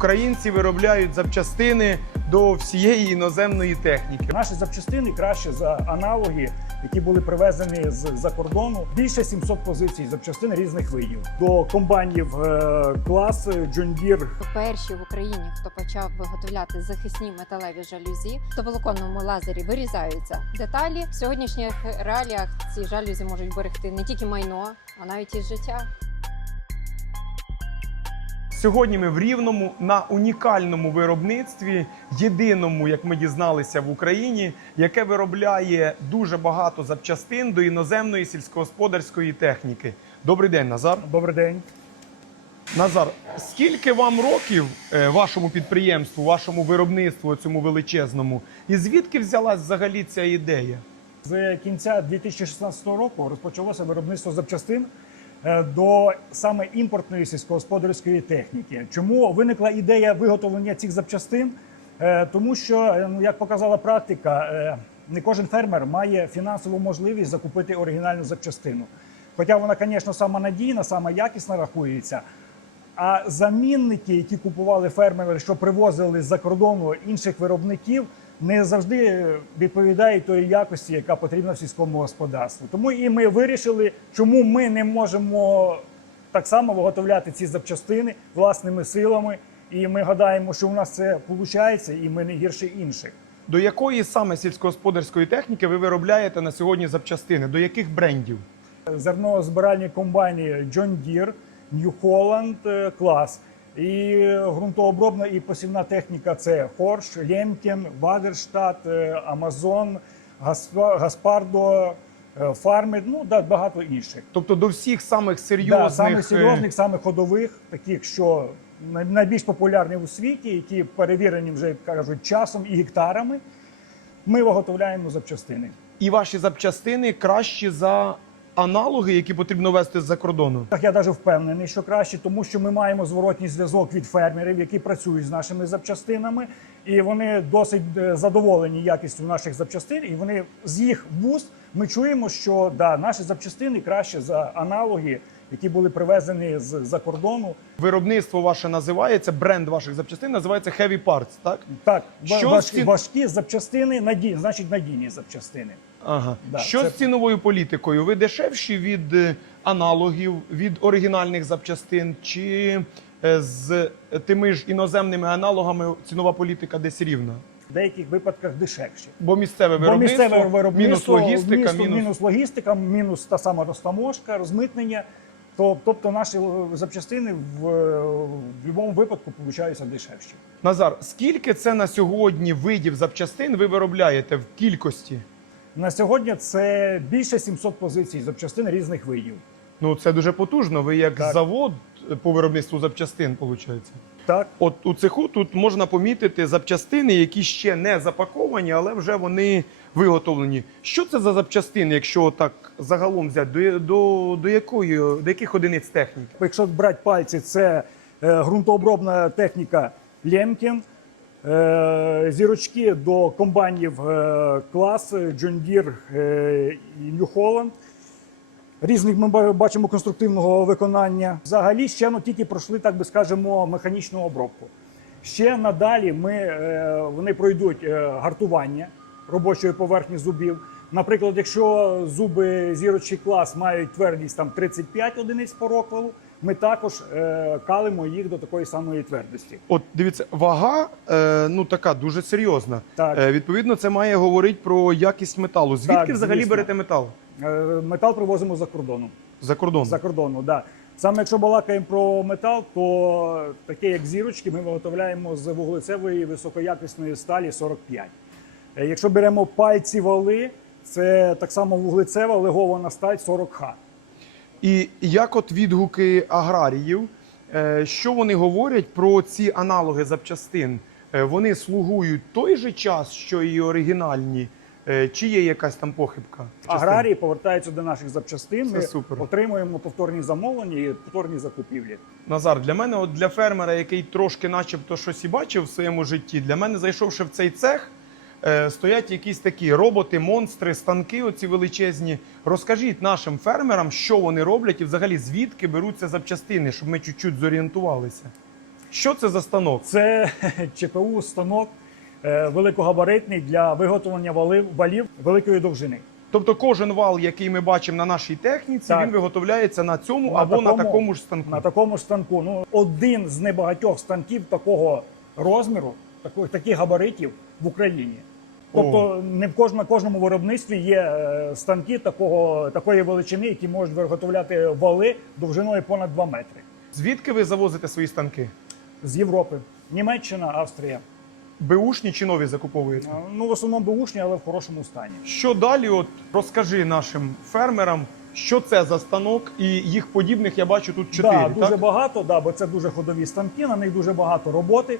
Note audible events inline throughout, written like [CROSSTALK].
Українці виробляють запчастини до всієї іноземної техніки. Наші запчастини краще за аналоги, які були привезені з-за кордону. Більше 700 позицій запчастин різних видів. До комбайнів е, клас John Deere Перші в Україні, хто почав виготовляти захисні металеві жалюзі, в товолоконному лазері вирізаються деталі. В сьогоднішніх реаліях ці жалюзі можуть берегти не тільки майно, а навіть і життя. Сьогодні ми в Рівному на унікальному виробництві, єдиному, як ми дізналися в Україні, яке виробляє дуже багато запчастин до іноземної сільськогосподарської техніки. Добрий день, Назар. Добрий день. Назар, скільки вам років е, вашому підприємству, вашому виробництву цьому величезному, і звідки взялась взагалі ця ідея? З кінця 2016 року розпочалося виробництво запчастин до саме імпортної сільськогосподарської техніки. Чому виникла ідея виготовлення цих запчастин? Е, Тому що, е, ну, як показала практика, е, не кожен фермер має фінансову можливість закупити оригінальну запчастину. Хоча вона, звісно, сама надійна, сама якісна рахується. А замінники, які купували фермери, що привозили з-за кордону інших виробників, не завжди відповідають тої якості, яка потрібна в сільському господарстві. Тому і ми вирішили, чому ми не можемо так само виготовляти ці запчастини власними силами. І ми гадаємо, що у нас це виходить, і ми не гірше інших. До якої саме сільськогосподарської техніки ви виробляєте на сьогодні запчастини? До яких брендів? Зернозбиральні комбайни John Deere, New Holland е, клас. І ґрунтообробна і посівна техніка це Хорш, Лємкін, Вагерштат, е, Амазон, Гаспа- Гаспардо, Фармед, ну да, багато інших. Тобто до всіх самих серйозних Да, саме е, серйозних, саме ходових, таких, що найбільш популярні у світі, які перевірені вже як кажуть часом і гектарами. Ми виготовляємо запчастини. і ваші запчастини кращі за аналоги, які потрібно вести з-за кордону. Так я навіть впевнений, що краще, тому що ми маємо зворотній зв'язок від фермерів, які працюють з нашими запчастинами, і вони досить е, задоволені якістю наших запчастин. І вони з їх вуст ми чуємо, що да, наші запчастини краще за аналоги, які були привезені з-за кордону. Виробництво ваше називається, бренд ваших запчастин називається Heavy Parts, так? Так, Що важкі, ці- важкі запчастини, наді... значить надійні запчастини. Ага. Да, що це- з ціновою політикою? Ви дешевші від е, аналогів, від оригінальних запчастин, чи е, з тими ж іноземними аналогами цінова політика десь рівна? В деяких випадках дешевші. Бо місцеве Бо виробництво, місцеве виробництво, мінус логістика, місто- мінус... мінус логістика, мінус та сама розтаможка, розмитнення. То, тобто наші е, запчастини в, е, в будь-якому випадку получаються дешевші. Назар, скільки це на сьогодні видів запчастин ви виробляєте в кількості? На сьогодні це більше 700 позицій запчастин різних видів. Ну це дуже потужно. Ви як Так. завод по виробництву запчастин, виходить. Так, От у цеху тут можна помітити запчастини, які ще не запаковані, але вже вони виготовлені. Що це за запчастини, якщо так загалом взяти? До, до, до якої до яких одиниць техніки? якщо брати пальці, це е, ґрунтообробна техніка Лємкін, зірочки до комбайнів е, клас John Deere е, і New Holland. Різних ми бачимо конструктивного виконання. Взагалі ще ну, тільки пройшли, так би скажемо, механічну обробку. Ще надалі ми, е, вони пройдуть е, гартування робочої поверхні зубів. Наприклад, якщо зуби зірочий клас мають твердість там 35 одиниць по роквелу, ми також е, калимо їх до такої самої твердості. От дивіться, вага е, ну така дуже серйозна. Так. Е, відповідно, це має говорити про якість металу. Звідки Так, взагалі звісно. берете метал? Е, метал привозимо за кордону. За кордон. За кордону, да. Саме якщо балакаємо про метал, то таке як зірочки ми виготовляємо з вуглецевої високоякісної сталі 45. Е, Якщо беремо пальці вали, це так само вуглецева легована сталь 40Х. І як от відгуки аграріїв, е, що вони говорять про ці аналоги запчастин? Е, Вони слугують той же час, що і оригінальні, Е, чи є якась там похибка? Аграрії повертаються до наших запчастин. Ми супер. отримуємо повторні замовлення і повторні закупівлі. Назар, для мене, от для фермера, який трошки, начебто, щось і бачив в своєму житті, для мене, зайшовши в цей цех, стоять якісь такі роботи, монстри, станки, оці величезні. Розкажіть нашим фермерам, що вони роблять, і взагалі звідки беруться запчастини, щоб ми чуть-чуть зорієнтувалися. Що це за станок? Це [LAUGHS] ЧПУ станок е, великогабаритний для виготовлення валів, валів великої довжини. Тобто кожен вал, який ми бачимо на нашій техніці, Так. він виготовляється на цьому На або на такому- такому ж станку. На такому ж станку. Ну, один з небагатьох станків такого розміру, таких габаритів в Україні. Тобто не в кожному, кожному виробництві є е, станки такого, такої величини, які можуть виготовляти вали довжиною понад 2 метри. Звідки ви завозите свої станки? З Європи. Німеччина, Австрія. Беушні чи нові закуповуєте? Е, Ну, в основному бушні, але в хорошому стані. Що далі? От розкажи нашим фермерам, що це за станок, і їх подібних я бачу тут чотири. Да, дуже так? багато, да, бо це дуже ходові станки, на них дуже багато роботи.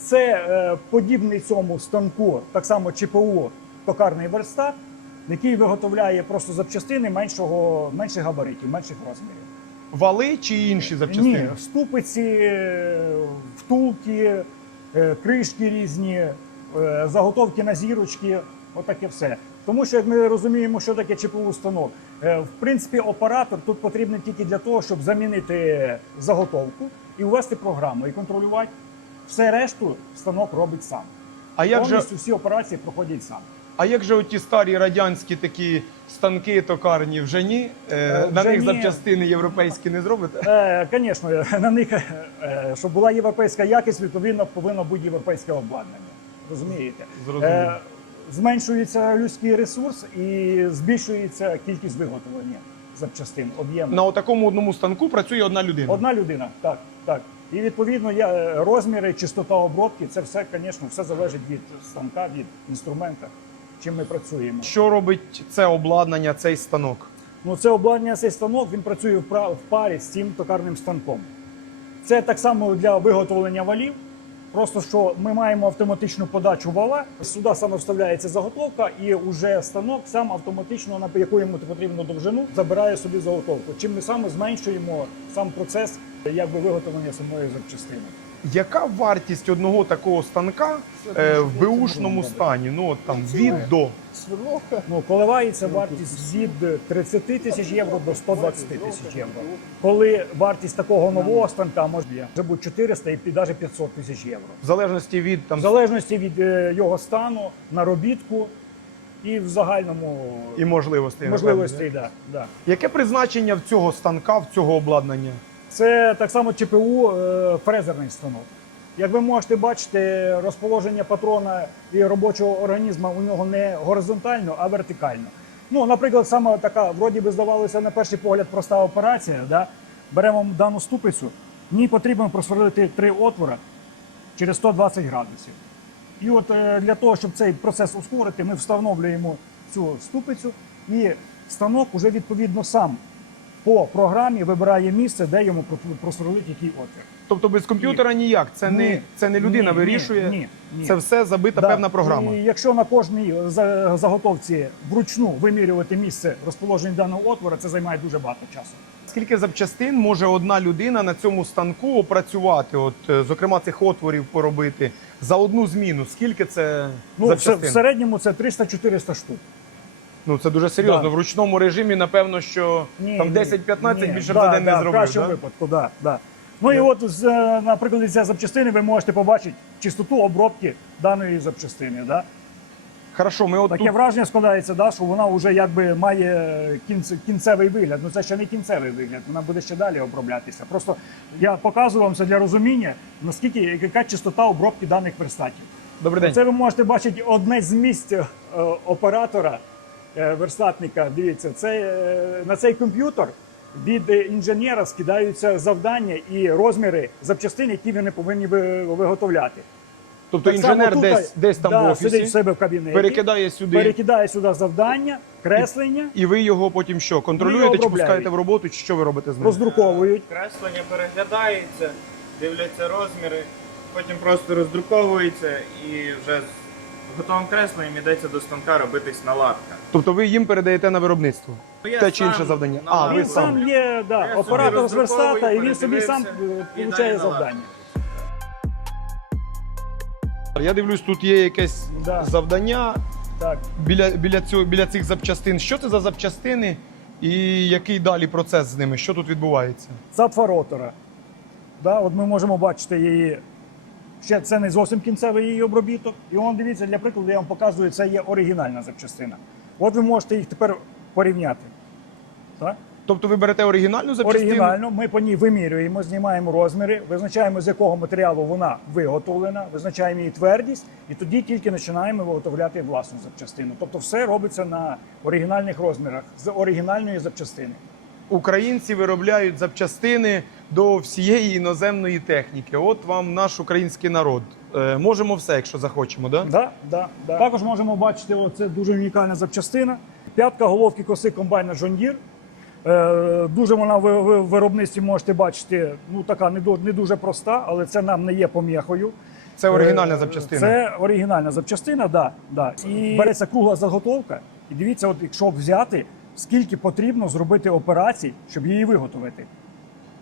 Це е, подібний цьому станку, так само ЧПУ токарний верстат, який виготовляє просто запчастини меншого, менших габаритів, менших розмірів. Вали чи інші запчастини? Ні, ступиці, е, втулки, е, кришки різні, заготовки на зірочки, отаке все. Тому що як ми розуміємо, що таке ЧПУ станок, в принципі, оператор тут потрібен тільки для того, щоб замінити заготовку і ввести програму і контролювати. Все решту станок робить сам. А як же, Повністю всі операції проходять сам. а як же оті старі радянські такі станки токарні вже ні? Е, Е, на вже них ні. запчастини європейські не зробите? Е, Звісно, на них, е, щоб була європейська якість, відповідно повинно бути європейське обладнання. Розумієте? Зрозуміло. Е, Зменшується людський ресурс і збільшується кількість виготовлення запчастин, об'єму. На такому одному станку працює одна людина. Одна людина, так, так. І відповідно я, е, розміри, чистота обробки, це все, звісно, все залежить від станка, від інструмента, чим ми працюємо. Що робить це обладнання, цей станок? Ну, це обладнання, цей станок, він працює в парі з цим токарним станком. Це так само для виготовлення валів. Просто що ми маємо автоматичну подачу вала, сюди саме вставляється заготовка, і вже станок сам автоматично на яку йому потрібну довжину забирає собі заготовку. Чим ми саме зменшуємо сам процес якби виготовлення самої запчастини. Яка вартість одного такого станка е, в беушному стані? Ну от там від до. Ну, коливається вартість від 30 тисяч євро до 120 тисяч євро. Коли вартість такого нового станка може бути 400 і навіть 500 тисяч євро. В залежності від там В залежності від е, його стану, наробітку і в загальному і можливостей. можливостей. да. да? Яке призначення в цього станка, в цього обладнання? Це так само ЧПУ е, фрезерний станок. Як ви можете бачити, розположення патрона і робочого організму у нього не горизонтально, а вертикально. Ну, наприклад, саме така, вроді би здавалося на перший погляд проста операція. Да? Беремо дану ступицю, в потрібно просверлити три отвора через 120 градусів. І от е, для того, щоб цей процес ускорити, ми встановлюємо цю ступицю, і станок уже відповідно сам по програмі вибирає місце, де йому про- просверлить який отвір. Тобто без комп'ютера ніяк. Це не Ні. це не людина Ні, вирішує. ні, ні. Це все забита Да. певна програма. І якщо на кожній заготовці вручну вимірювати місце розположення даного отвора, це займає дуже багато часу. Скільки запчастин може одна людина на цьому станку опрацювати? От, е, зокрема, цих отворів поробити за одну зміну. Скільки це Ну, запчастин? в середньому це 300-400 штук. Ну це дуже серйозно. Да. В ручному режимі, напевно, що Ні, там 10-15 ні. більше да, за день да, не В зробив. кращому Да? випадку, да, да. Ну і от з, е, цієї запчастини ви можете побачити чистоту обробки даної запчастини. Да? Хорошо, ми от Таке тут враження складається, да, що вона вже якби має кінц, кінцевий вигляд. Ну це ще не кінцевий вигляд, вона буде ще далі оброблятися. Просто я показую вам це для розуміння, наскільки яка чистота обробки даних верстатів. добрий день. Це ви можете бачити одне з місць е, оператора, е, верстатника. Дивіться, це, е, на цей комп'ютер від е, інженера скидаються завдання і розміри запчастин, які вони повинні виготовляти. Тобто Так інженер тут, десь десь там да, в офісі сидить в себе в кабінеті, перекидає сюди, перекидає сюди завдання, креслення, і ви його потім що контролюєте, чи пускаєте в роботу, чи що ви робите з ним? роздруковують. Креслення переглядається, дивляться розміри, потім просто роздруковується і вже з готовим кресленням йдеться до станка робитись наладка. Тобто ви їм передаєте на виробництво Ну, я те чи сам інше завдання. А, ви Він сам. сам є да, собі оператор з верстата, і він собі сам і отримує далі завдання. Я дивлюсь, тут є якесь Да. завдання Так. біля, біля, цього, біля цих запчастин. Що це за запчастини і який далі процес з ними? Що тут відбувається? Запфа ротора. Да, от ми можемо бачити її. Ще це не зовсім кінцевий її обробіток. І он дивіться, для прикладу, я вам показую, це є оригінальна запчастина. От ви можете їх тепер порівняти. Так? Тобто ви берете оригінальну запчастину? Оригінально, ми по ній вимірюємо, знімаємо розміри, визначаємо, з якого матеріалу вона виготовлена, визначаємо її твердість, і тоді тільки починаємо виготовляти власну запчастину. Тобто все робиться на оригінальних розмірах з оригінальної запчастини. Українці виробляють запчастини до всієї іноземної техніки. От вам наш український народ. Е, можемо все, якщо захочемо, да? Да, да, да. Також можемо бачити, оце дуже унікальна запчастина. П'ятка головки коси комбайна Deere. Е, дуже вона в, в виробництві можете бачити, ну така не, ду- не дуже проста, але це нам не є поміхою. Це оригінальна Е, запчастина. Це оригінальна запчастина, да, да. І береться кругла заготовка. І дивіться, от якщо взяти, скільки потрібно зробити операцій, щоб її виготовити.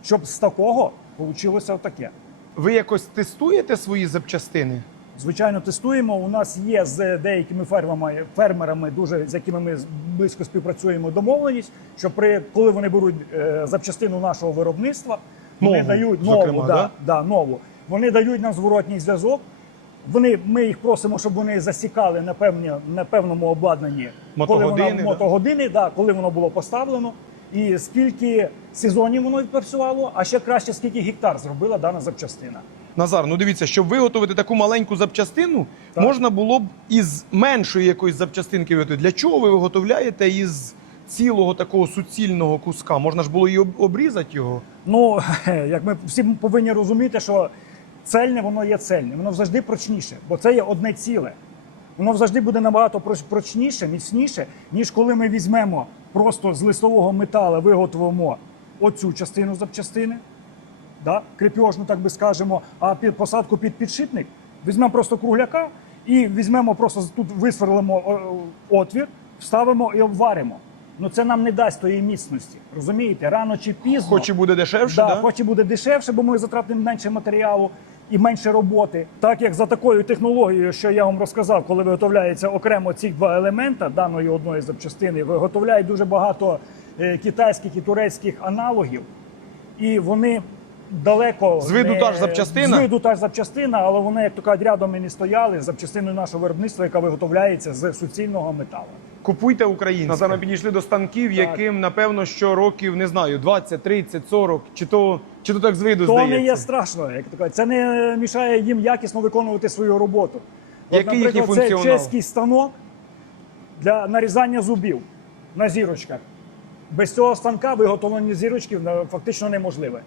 Щоб з такого вийшло отаке. Ви якось тестуєте свої запчастини? Звичайно, тестуємо. У нас є з деякими фермерами, фермерами, дуже з якими ми близько співпрацюємо, домовленість, що при коли вони беруть е, запчастину нашого виробництва, вони Нову, дають зокрема, да? да, да, нову. Вони дають нам зворотній зв'язок. Вони, ми їх просимо, щоб вони засікали на, певні, на певному обладнанні, Мотогодини, коли да? воно, мотогодини, да, коли воно було поставлено, і скільки сезонів воно відпрацювало, а ще краще, скільки гектар зробила дана запчастина. Назар, ну дивіться, щоб виготовити таку маленьку запчастину, Так. можна було б із меншої якоїсь запчастинки виготовити. Для чого ви виготовляєте із цілого такого суцільного куска? Можна ж було і обрізати його. Ну, [LAUGHS] як ми всі повинні розуміти, що цельне воно є цельне, воно завжди прочніше, бо це є одне ціле. Воно завжди буде набагато прочніше, міцніше, ніж коли ми візьмемо просто з листового металу, виготовимо оцю частину запчастини, да? крепіжну, так би скажемо, а під посадку під підшипник візьмемо просто кругляка і візьмемо просто тут висверлимо отвір, вставимо і обваримо. Ну це нам не дасть тої міцності. Розумієте? Рано чи пізно. Хоч і буде дешевше, Да, да? Хоч і буде дешевше, бо ми затратимо менше матеріалу і менше роботи. Так як за такою технологією, що я вам розказав, коли виготовляється окремо ці два елемента даної одної запчастини, виготовляють дуже багато е, китайських і турецьких аналогів, і вони. Далеко З виду не- та ж запчастина? З виду та ж запчастина, але вони, як то кажуть, рядом і не стояли з запчастиною нашого виробництва, яка виготовляється з суцільного металу. Купуйте українське. Назар, ми підійшли до станків, Так. яким, напевно, що років, не знаю, 20, 30, 40, чи то, чи то так з виду То здається. не є страшно, як то кажуть. Це не мішає їм якісно виконувати свою роботу. Який їхній наприклад, це чеський станок для нарізання зубів на зірочках. Без цього станка виготовлення зірочків фактично неможливе.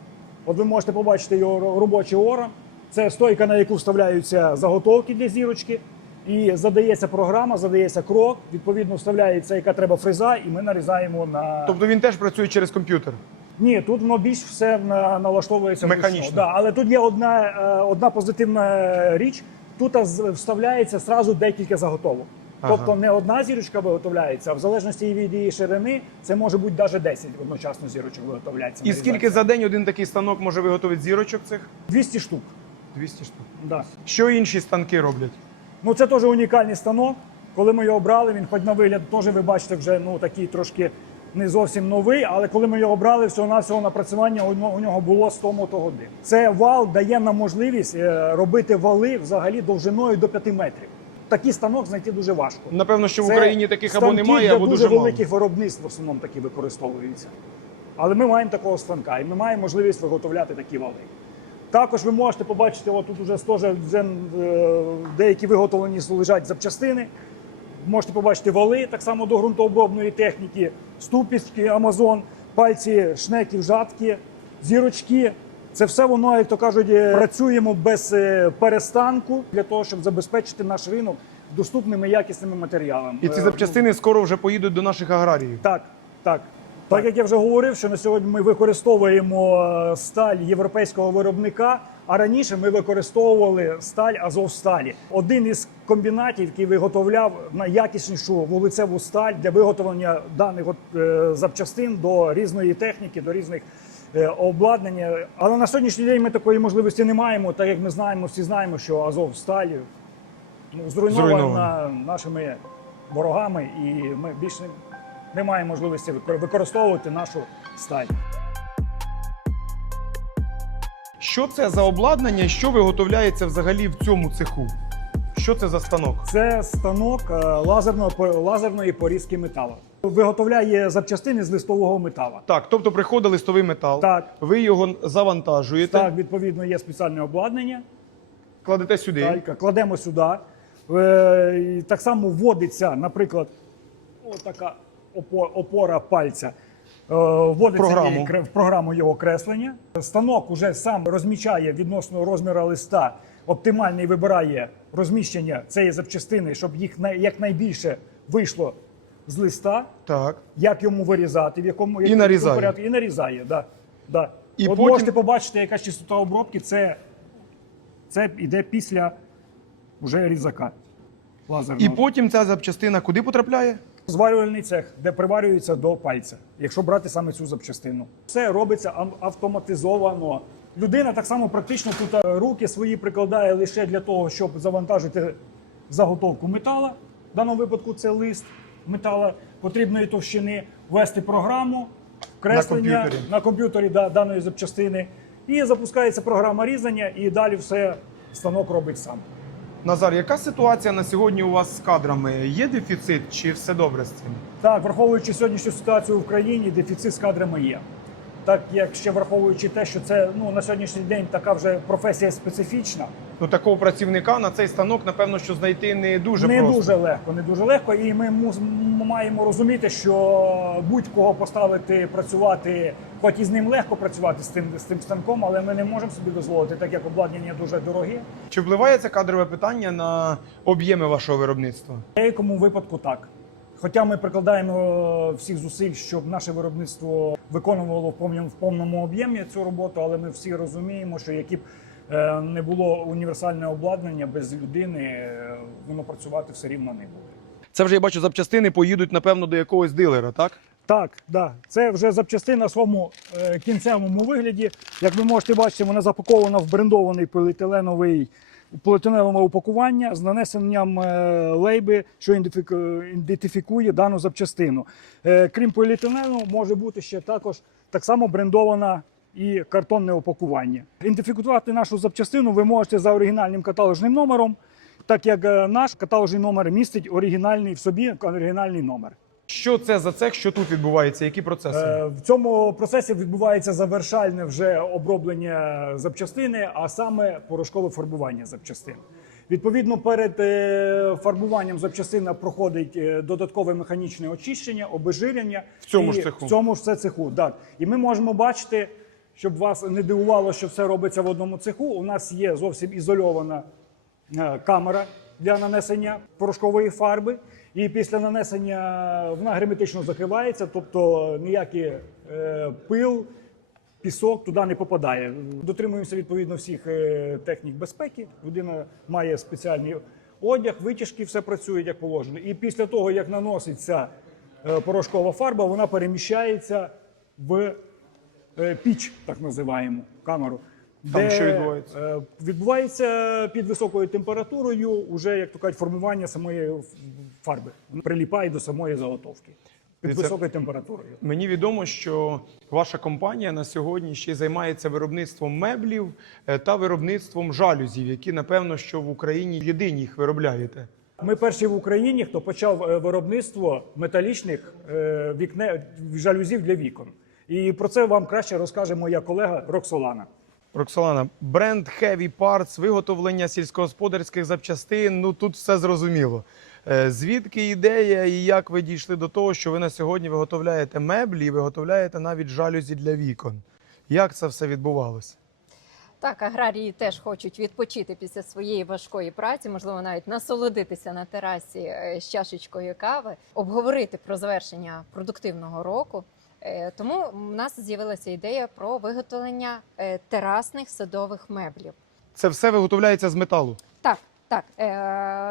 От ви можете побачити його робочий орган. Це стойка, на яку вставляються заготовки для зірочки. І задається програма, задається крок, відповідно вставляється, яка треба фреза, і ми нарізаємо на Тобто він теж працює через комп'ютер. ні, тут воно більш все на, налаштовується Механічно. Да, але тут є одна, е, одна позитивна річ. Тут з- вставляється зразу декілька заготовок. Ага. Тобто не одна зірочка виготовляється, а в залежності від її ширини це може бути навіть 10 одночасно зірочок виготовляється. І скільки за день один такий станок може виготовити зірочок цих? 200 штук. 200 штук. Да. Що інші станки роблять? Ну це теж унікальний станок. Коли ми його брали, він хоч на вигляд теж ви бачите вже ну такий трошки не зовсім новий, але коли ми його брали, всього навсього напрацювання у нього- було 100 мотогодин. Це вал дає нам можливість е, робити вали взагалі довжиною до 5 метрів. Такий станок знайти дуже важко. Напевно, що в Це Україні таких або станки немає, або дуже дуже мало. великих виробництв в основному такі використовуються. Але ми маємо такого станка, і ми маємо можливість виготовляти такі вали. Також ви можете побачити, от тут уже теж вже е, деякі виготовлені лежать запчастини. Можете побачити вали так само до ґрунтообробної техніки, ступіськи, Амазон, пальці, шнеків, жатки, зірочки. Це все воно, як то кажуть, е, працюємо без е, перестанку для того, щоб забезпечити наш ринок доступними якісними матеріалами. І ці Е, запчастини скоро вже поїдуть до наших аграріїв. так, так. Так як я вже говорив, що на сьогодні ми використовуємо сталь європейського виробника, а раніше ми використовували сталь Азовсталі. Один із комбінатів, який виготовляв найякіснішу вулицеву сталь для виготовлення даних запчастин до різної техніки, до різних обладнання. Але на сьогоднішній день ми такої можливості не маємо, так як ми знаємо, всі знаємо, що Азовсталь ну, зруйнована нашими ворогами, і ми більше не, маємо можливості викор- використовувати нашу сталь. Що це за обладнання? Що виготовляється взагалі в цьому цеху? Що це за станок? Це станок е, лазерного по- лазерної порізки металу. Виготовляє запчастини з листового метала. Так, тобто приходить листовий метал, Так. ви його завантажуєте, Так, відповідно, є спеціальне обладнання. кладете сюди. Так, кладемо сюди. Е, Так само вводиться, наприклад, отака опора пальця. Е, Вводиться Програму. в програму його креслення. Станок уже сам розмічає відносно розміру листа, оптимальний вибирає розміщення цієї запчастини, щоб їх якнайбільше вийшло з листа, Так. як йому вирізати, в якому, якому нарізає. порядку, і нарізає. Да, да. І От потім- можете побачити, яка частота обробки, це, це йде після вже різака лазерного. І потім ця запчастина куди потрапляє? Зварювальний цех, де приварюється до пальця, якщо брати саме цю запчастину. Все робиться ам- автоматизовано. Людина так само практично тут е, руки свої прикладає лише для того, щоб завантажити заготовку метала. В даному випадку це лист метала потрібної товщини, ввести програму, креслення комп'ютері. на комп'ютері да, даної запчастини. І запускається програма різання, і далі все станок робить сам. Назар, яка ситуація на сьогодні у вас з кадрами? Є дефіцит чи все добре з цим? Так, враховуючи сьогоднішню ситуацію в Україні, дефіцит з кадрами є. Так як ще враховуючи те, що це ну на сьогоднішній день така вже професія специфічна, Ну такого працівника на цей станок, напевно, що знайти не дуже не просто. дуже легко, не дуже легко. І ми мус- м- маємо розуміти, що будь-кого поставити працювати, хоч і з ним легко працювати з тим з тим станком, але ми не можемо собі дозволити, так як обладнання дуже дороге. Чи впливає це кадрове питання на об'єми вашого виробництва? В деякому випадку так. Хоча ми прикладаємо всіх зусиль, щоб наше виробництво виконувало в повному, в повному об'ємі цю роботу, але ми всі розуміємо, що які б е, не було універсальне обладнання без людини, е, воно працювати все рівно не буде. Це вже я бачу, запчастини поїдуть, напевно, до якогось дилера, так? Так, да. це вже запчастина в своєму е, кінцевому вигляді. Як ви можете бачити, вона запакована в брендований поліетиленовий поліетиленове упакування з нанесенням е, лейби, що ідентифікує дану запчастину. Е, Крім поліетилену, може бути ще також так само брендована і картонне упакування. Ідентифікувати нашу запчастину ви можете за оригінальним каталожним номером, так як е, наш каталожний номер містить оригінальний в собі оригінальний номер. Що це за цех, що тут відбувається? Які процеси? Е, В цьому процесі відбувається завершальне вже оброблення запчастини, а саме порошкове фарбування запчастин. Відповідно, перед е, фарбуванням запчастина проходить е, додаткове механічне очищення, обезжирення. В цьому І ж цеху? В цьому ж це цеху, так. І ми можемо бачити, щоб вас не дивувало, що все робиться в одному цеху. У нас є зовсім ізольована е, камера для нанесення порошкової фарби. І після нанесення вона герметично закривається, тобто ніякий е, пил, пісок туди не попадає. Дотримуємося відповідно всіх е, технік безпеки. Людина має спеціальний одяг, витяжки, все працює як положено. І після того, як наноситься е, порошкова фарба, вона переміщається в піч, так називаємо камеру. Там що відбувається? Відбувається під високою температурою, уже, як то кажуть, формування самої фарби. Приліпає до самої заготовки. Під Дивіться, високою температурою. Мені відомо, що ваша компанія на сьогодні ще займається виробництвом меблів е, та виробництвом жалюзів, які напевно що в Україні єдині їх виробляєте. Ми перші в Україні, хто почав е, виробництво металічних е, вікне жалюзів для вікон. І про це вам краще розкаже моя колега Роксолана. Роксолана, бренд Heavy Parts, виготовлення сільськогосподарських запчастин. Ну тут все зрозуміло. Е, Звідки ідея і як ви дійшли до того, що ви на сьогодні виготовляєте меблі і виготовляєте навіть жалюзі для вікон? Як це все відбувалося? Так, аграрії теж хочуть відпочити після своєї важкої праці, можливо, навіть насолодитися на терасі е, з чашечкою кави, обговорити про завершення продуктивного року. Е, Тому в нас з'явилася ідея про виготовлення терасних садових меблів. Це все виготовляється з металу. Так. Е,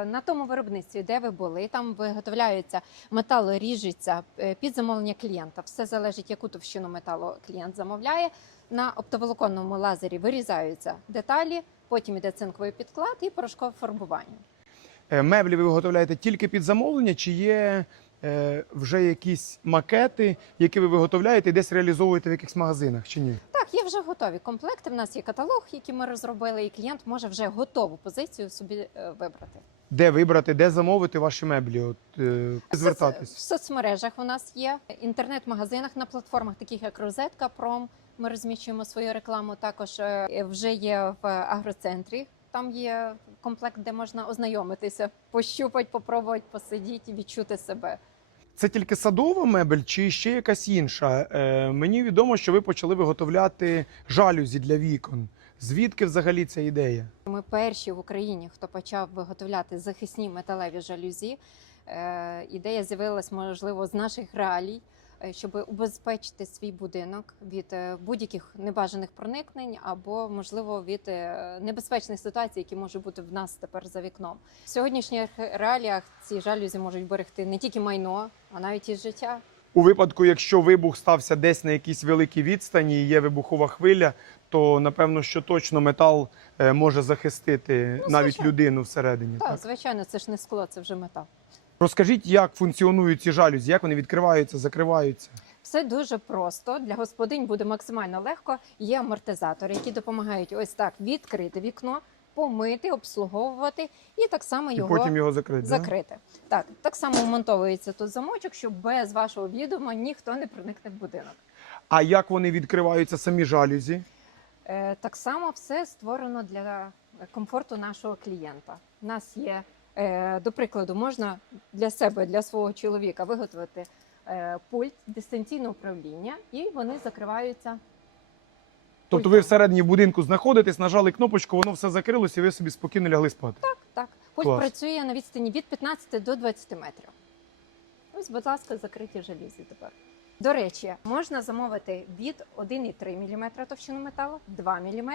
на тому виробництві, де ви були, там виготовляються метал ріжеться е, під замовлення клієнта. Все залежить, яку товщину металу клієнт замовляє. На оптоволоконному лазері вирізаються деталі, потім іде цинковий підклад і порошкове фарбування. Е, Меблі ви виготовляєте тільки під замовлення, чи є е, вже якісь макети, які ви виготовляєте і десь реалізовуєте в якихось магазинах, чи ні? Так, є вже готові комплекти. В нас є каталог, який ми розробили, і клієнт може вже готову позицію собі е, вибрати. Де вибрати, де замовити ваші меблі? От е, звертатись. В соцмережах у нас є інтернет-магазинах на платформах, таких як Розетка, Пром. Ми розміщуємо свою рекламу. Також е, вже є в агроцентрі. Там є комплект, де можна ознайомитися, пощупати, попробувати, посидіти, відчути себе. Це тільки садова мебель чи ще якась інша? Е, мені відомо, що ви почали виготовляти жалюзі для вікон. Звідки взагалі ця ідея? Ми перші в Україні, хто почав виготовляти захисні металеві жалюзі. Е, ідея з'явилась, можливо, з наших реалій, щоб убезпечити свій будинок від е, будь-яких небажаних проникнень або, можливо, від е, небезпечних ситуацій, які можуть бути в нас тепер за вікном. В сьогоднішніх реаліях ці жалюзі можуть берегти не тільки майно, а навіть і життя. У випадку, якщо вибух стався десь на якійсь великій відстані, і є вибухова хвиля, то напевно, що точно метал е, може захистити Ну, навіть людину всередині. Так, Так? звичайно, це ж не скло, це вже метал. Розкажіть, як функціонують ці жалюзі, як вони відкриваються, закриваються. Все дуже просто для господинь буде максимально легко. Є амортизатори, які допомагають ось так відкрити вікно, помити, обслуговувати і так само І потім його закрити. да? Так, так само вмонтовується тут замочок, щоб без вашого відома ніхто не проникне в будинок. А як вони відкриваються самі жалюзі? Е, так само все створено для комфорту нашого клієнта. У нас є, до прикладу, можна для себе, для свого чоловіка виготовити е, пульт дистанційного управління, і вони закриваються Тобто ви всередині будинку знаходитесь, нажали кнопочку, воно все закрилося, і ви собі спокійно лягли спати. Так, пульт Клас. працює на відстані від 15 до 20 метрів. Ось, будь ласка, закриті жалюзі тепер. До речі, можна замовити від 1,3 мм товщину металу, 2 мм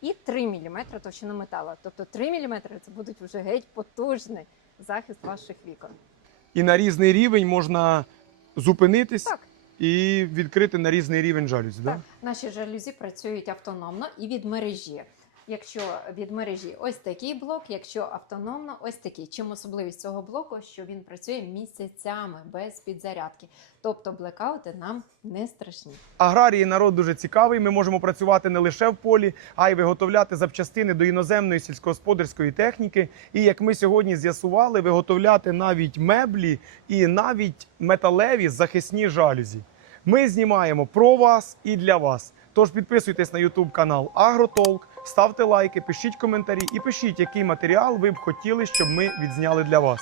і 3 мм товщину металу. Тобто 3 мм це будуть вже геть потужний захист ваших вікон. І на різний рівень можна зупинитись Так, і відкрити на різний рівень жалюзі. Да? Наші жалюзі працюють автономно і від мережі. Якщо від мережі ось такий блок, якщо автономно, ось такий. Чим особливість цього блоку, що він працює місяцями без підзарядки. Тобто блекаути нам не страшні. Аграрії народ дуже цікавий. Ми можемо працювати не лише в полі, а й виготовляти запчастини до іноземної сільськогосподарської техніки. І як ми сьогодні з'ясували, виготовляти навіть меблі і навіть металеві захисні жалюзі. Ми знімаємо про вас і для вас. Тож підписуйтесь на YouTube канал Агротолк, ставте лайки, пишіть коментарі і пишіть, який матеріал ви б хотіли, щоб ми відзняли для вас.